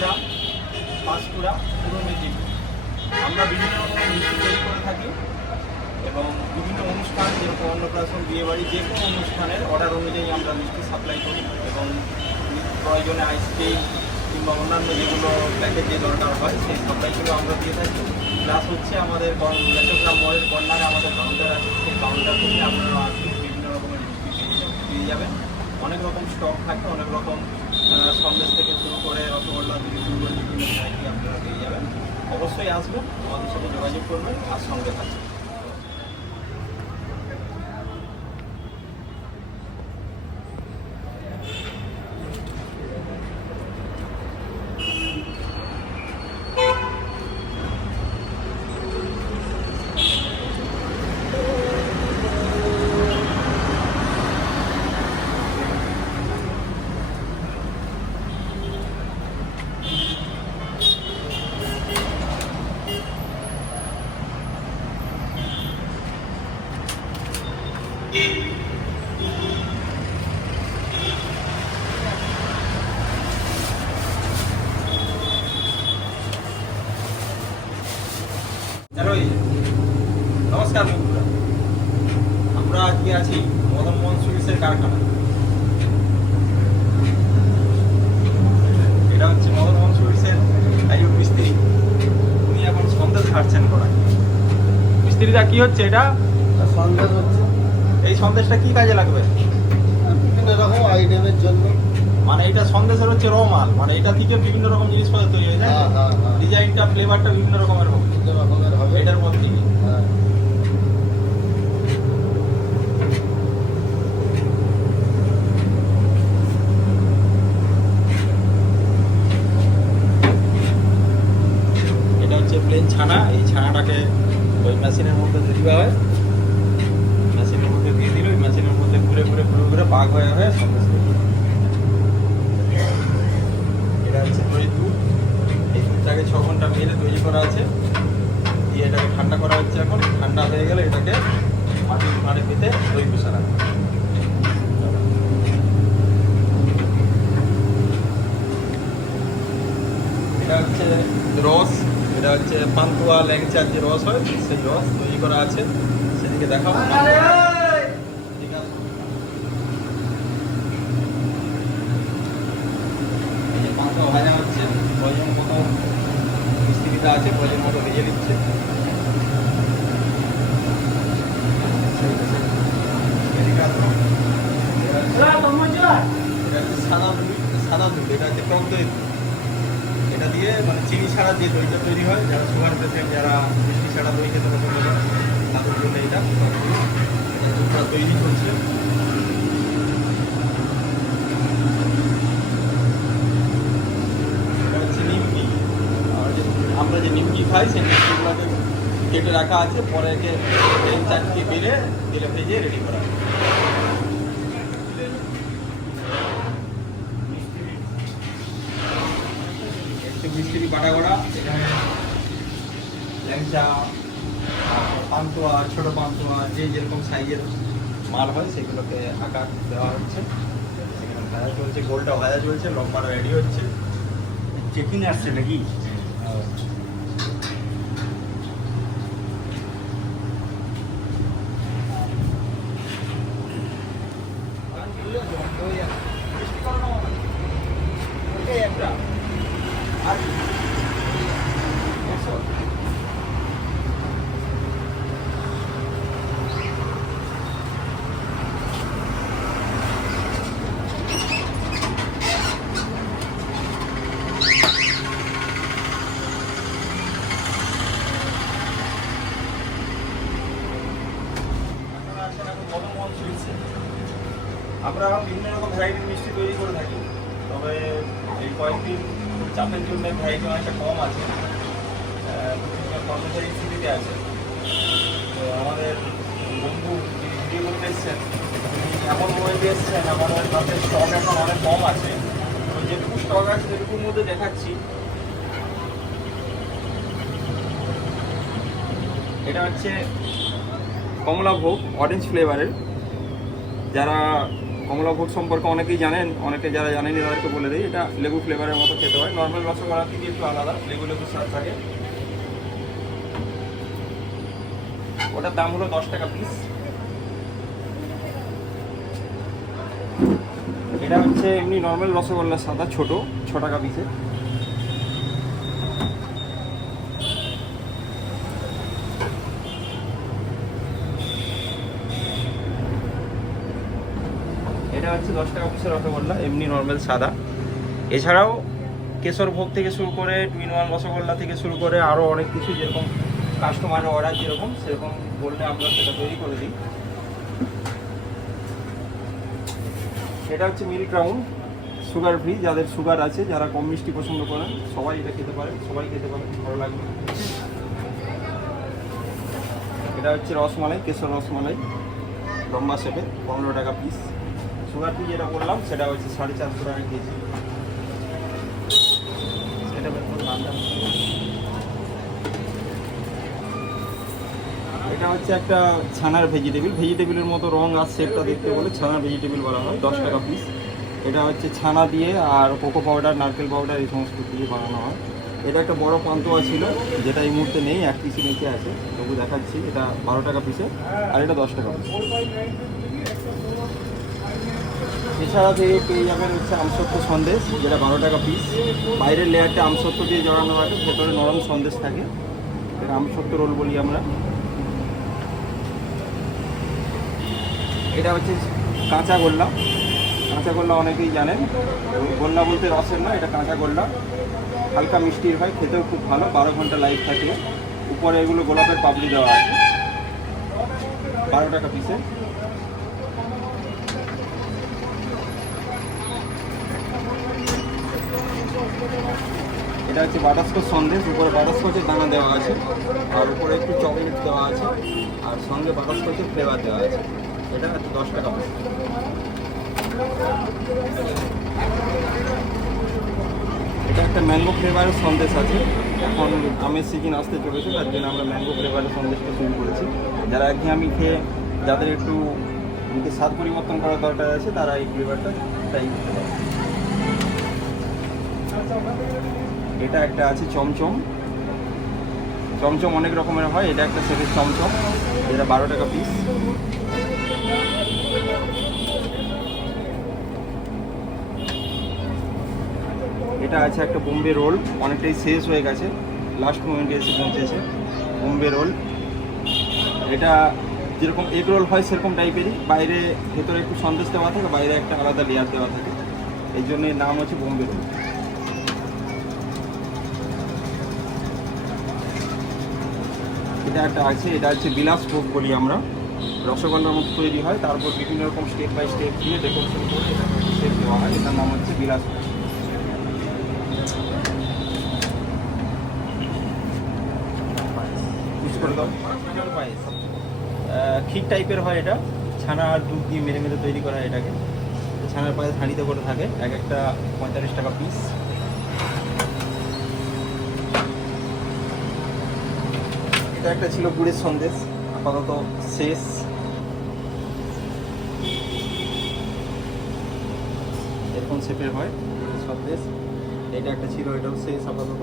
নন্দীগ্রাম, পাঁশকুড়া, পূর্ব মেদিনীপুর। আমরা বিভিন্ন রকমের মিষ্টি তৈরি করে থাকি এবং বিভিন্ন অনুষ্ঠান যেরকম অন্নপ্রাশন, বিয়েবাড়ি, যে কোনো অনুষ্ঠানের অর্ডার অনুযায়ী আমরা মিষ্টি সাপ্লাই করি এবং প্রয়োজনে আইসক্রিম কিংবা অন্যান্য যেগুলো প্যাকেট যে দরকার হয় সেই সাপ্লাইগুলো আমরা দিয়ে থাকি। প্লাস হচ্ছে আমাদের লেচকগ্রাম মলের কর্নারে আমাদের কাউন্টার আছে, সেই কাউন্টার থেকে আপনারা আসবেন, বিভিন্ন রকমের মিষ্টি পেয়ে যাবেন। অনেক রকম স্টক থাকে, অনেক রকম সন্দেশ থেকে শুরু করে রসগোল্লা থেকে শুরু করে বিভিন্ন ভ্যারাইটি আপনারা পেয়ে যাবেন। অবশ্যই আসবেন, আমাদের সাথে যোগাযোগ করবেন আর সঙ্গে থাকবেন। নমস্কার বন্ধুরা, আমরা আজকে আছি মদন মোহন সুইটসের কারখানা। এটা হচ্ছে মদন মোহন সুইটসের একজন মিস্ত্রি, উনি এখন সন্দেশ ঘাটছেন করা। মিস্ত্রিটা কি হচ্ছে এটা? সন্দেশ হচ্ছে। এই সন্দেশটা কি কাজে লাগবে? বিভিন্ন রকম আইটেমের জন্য। মানে এটা সন্দেশের হচ্ছে র মাল, মানে এটা থেকে বিভিন্ন রকম জিনিসপত্র তৈরি হয়ে যায়। ডিজাইনটা, ফ্লেভারটা বিভিন্ন রকমের হবে। এটার মধ্যে প্লেন ছানা, এই ছানাটাকে ওই মেশিনের মধ্যে দেওয়া হয়, মেশিনের মধ্যে দিয়ে দিল, ওই মেশিনের মধ্যে ঘুরে ঘুরে ঘুরে ঘুরে পাক হয়ে হয়ে সন্দেশ তৈরি। এটা হচ্ছে দই দুধ, এই দুধটাকে 6 ঘন্টা মেলে তৈরি করা আছে, দিয়ে এটাকে ঠান্ডা করা হচ্ছে। এখন ঠান্ডা হয়ে গেলে এটাকে মাটির উনানে পেতে দই বসানো হয়। এটা হচ্ছে রস, এটা হচ্ছে পান্তুয়া ল্যাংচার যে রস হয় সেই রস তৈরি করা আছে, সেদিকে দেখাবো। এই যে পান্তুয়া ভাজা হচ্ছে, প্রয়োজন মতো মিস্ত্রিটা আছে, প্রয়োজন মতো ভেজে দিচ্ছে। এটা হচ্ছে সাদা দুধ, এটা হচ্ছে টক দই। এটা দিয়ে মানে চিনি ছাড়া যে দইটা তৈরি হয়, যারা সুগার পেশেন্ট, যারা মিষ্টি ছাড়া দই খেতে পছন্দ করে তাদের জন্য এটা দুধটা তৈরি করছে। এটা হচ্ছে নিমকি, আর যে আমরা যে নিমকি খাই সেই নিমকিগুলোকে কেটে রাখা আছে, পরে একে 3-4টি বেলে তেলে ভেজে রেডি করা হয়। মিস্ত্রি বাটা করা, এখানে ল্যাংচা, পান্তুয়া, ছোটো পান্তুয়া, যে যেরকম সাইজের মাল হয় সেগুলোকে আকার দেওয়া হচ্ছে। এখানে ভাজা চলছে, গোলটা ভাজা চলছে, লম্বাটা রেডি হচ্ছে। চেকিং আসছে নাকি? একটা আর আমরা বিভিন্ন রকম ভ্যারাইটির মিষ্টি তৈরি করে থাকি, তবে এই কয়েকদিন চাপের জন্য ভ্যারাইটি অনেকটা কম আছে। কর্মচারী স্থিতিতে আছে, তো আমাদের বন্ধু যিনি ভিডিও করতে এসছেন এমন ওয়েতে এসছেন, আমাদের কাছে স্টক এখন অনেক কম আছে। তো যেটুকু স্টক আছে সেটুকুর মধ্যে দেখাচ্ছি। এটা হচ্ছে কমলাভোগ অরেঞ্জ ফ্লেভারের। যারা কমলা ভোগ সম্পর্কে অনেকেই জানেন, অনেকে যারা জানেনি তাদেরকে বলে দিই, এটা লেবু ফ্লেভারের মতো খেতে হয়। নর্মাল রসগোল্লা থেকে একটু আলাদা, লেবু লেবু স্বাদ থাকে। ওটার দাম হলো 10 টাকা পিস। এটা হচ্ছে এমনি নর্মাল রসগোল্লা সাদা, ছোট 6 টাকা পিসে। এটা হচ্ছে 10 টাকা পিসের রসগোল্লা, এমনি নর্মাল সাদা। এছাড়াও কেশর ভোগ থেকে শুরু করে 2-in-1 রসগোল্লা থেকে শুরু করে আরও অনেক কিছু, যেরকম কাস্টমারের অর্ডার যেরকম সেরকম বললে আমরা সেটা তৈরি করে দিই। এটা হচ্ছে মিল্ক ব্রাউন, সুগার ফ্রি। যাদের সুগার আছে, যারা কম মিষ্টি পছন্দ করেন, সবাই এটা খেতে পারেন, সবাই খেতে পারেন, ভালো লাগবে। এটা হচ্ছে রসমালাই, কেশর রসমালাই, লম্বা শেপে, 15 টাকা পিস। সুগার ফ্রি যেটা বললাম সেটা হচ্ছে 450 টাকা কেজি। এটা এটা হচ্ছে একটা ছানার ভেজিটেবিলের মতো রং আর শেপটা দেখতে বলে ছানার ভেজিটেবিল বলা হয়, 10 টাকা পিস। এটা হচ্ছে ছানা দিয়ে আর কোকো পাউডার, নারকেল পাউডার এই সমস্ত দিয়ে বানানো হয়। এটা একটা বড় পান্তুয়া ছিল, যেটা এই মুহূর্তে নেই, এক পিসি নিচে আছে, তবু দেখাচ্ছি। এটা 12 টাকা পিসে, আর এটা 10 টাকা পিস। এছাড়া পেয়ে যাবেন হচ্ছে আমসত্ব সন্দেশ, যেটা 12 টাকা পিস। বাইরের লেয়ারটা আমসত্ব দিয়ে জড়ানো থাকে, ভেতরে নরম সন্দেশ থাকে, এটা আমসত্ব রোল বলি আমরা। এটা হচ্ছে কাঁচা গোল্লা। কাঁচা গোল্লা অনেকেই জানেন, গোল্লা বলতে রসের না, এটা কাঁচা গোল্লা, হালকা মিষ্টির হয়, খেতেও খুব ভালো, 12 ঘন্টা লাইফ থাকে। উপরে এগুলো গোলাপের পাপড়ি দেওয়া আছে, 12 টাকা পিসে। এটা হচ্ছে বাটারস্কচ সন্দেশ, উপরে বাটারস্কচের দানা দেওয়া আছে, আর উপরে একটু চকলেট দেওয়া আছে, আর সঙ্গে বাটারস্কচের ফ্লেভার দেওয়া আছে। এটা হচ্ছে 10 টাকা পিস। এটা একটা ম্যাঙ্গো ফ্লেভারের সন্দেশ আছে, এখন আমের সিজন আসতে চলেছে, তার জন্য আমরা ম্যাঙ্গো ফ্লেভারের সন্দেশটা শুরু করেছি। যারা একঘেয়েমি খেয়ে, যাদের একটু মুখে স্বাদ পরিবর্তন করার দরকার আছে, তারা এই ফ্লেভারটা ট্রাই করতে পারে। এটা একটা আছে চমচম। চমচম অনেক রকমের হয়, এটা একটা সেটের চমচম, এটা 12 টাকা পিস। এটা আছে একটা বোম্বে রোল, অনেকটাই শেষ হয়ে গেছে, লাস্ট মোমেন্টে এসে পৌঁছেছে বোম্বে রোল। এটা যেরকম এগ রোল হয় সেরকম টাইপেরই, বাইরে ভেতরে একটু সন্দেশ দেওয়া থাকে, বাইরে একটা আলাদা লেয়ার দেওয়া থাকে, এই জন্য এর নাম হচ্ছে বোম্বে রোল। এটা একটা আছে, এটা হচ্ছে বিলাসভোগ বলি আমরা, রসগোল্লার মতো তৈরি হয়, তারপর বিভিন্ন রকম স্টেপ বাই স্টেপ দিয়ে ডেকোরেশন করে এটা শেপ দেওয়া হয়, এটার নাম হচ্ছে বিলাসভোগ। পায়েস ক্ষীর টাইপের হয়, এটা ছানা আর দুধ দিয়ে মেরে মেরে তৈরি করা হয় এটাকে। ছানার পায়েস হাঁড়িতে করে থাকে, এক একটা 45 টাকা পিস। এটা একটা ছিল গুড়ের সন্দেশ, আপাতত শেষ। এরকম শেপের হয় সন্দেশ, এটা একটা ছিল, এটাও শেষ আপাতত।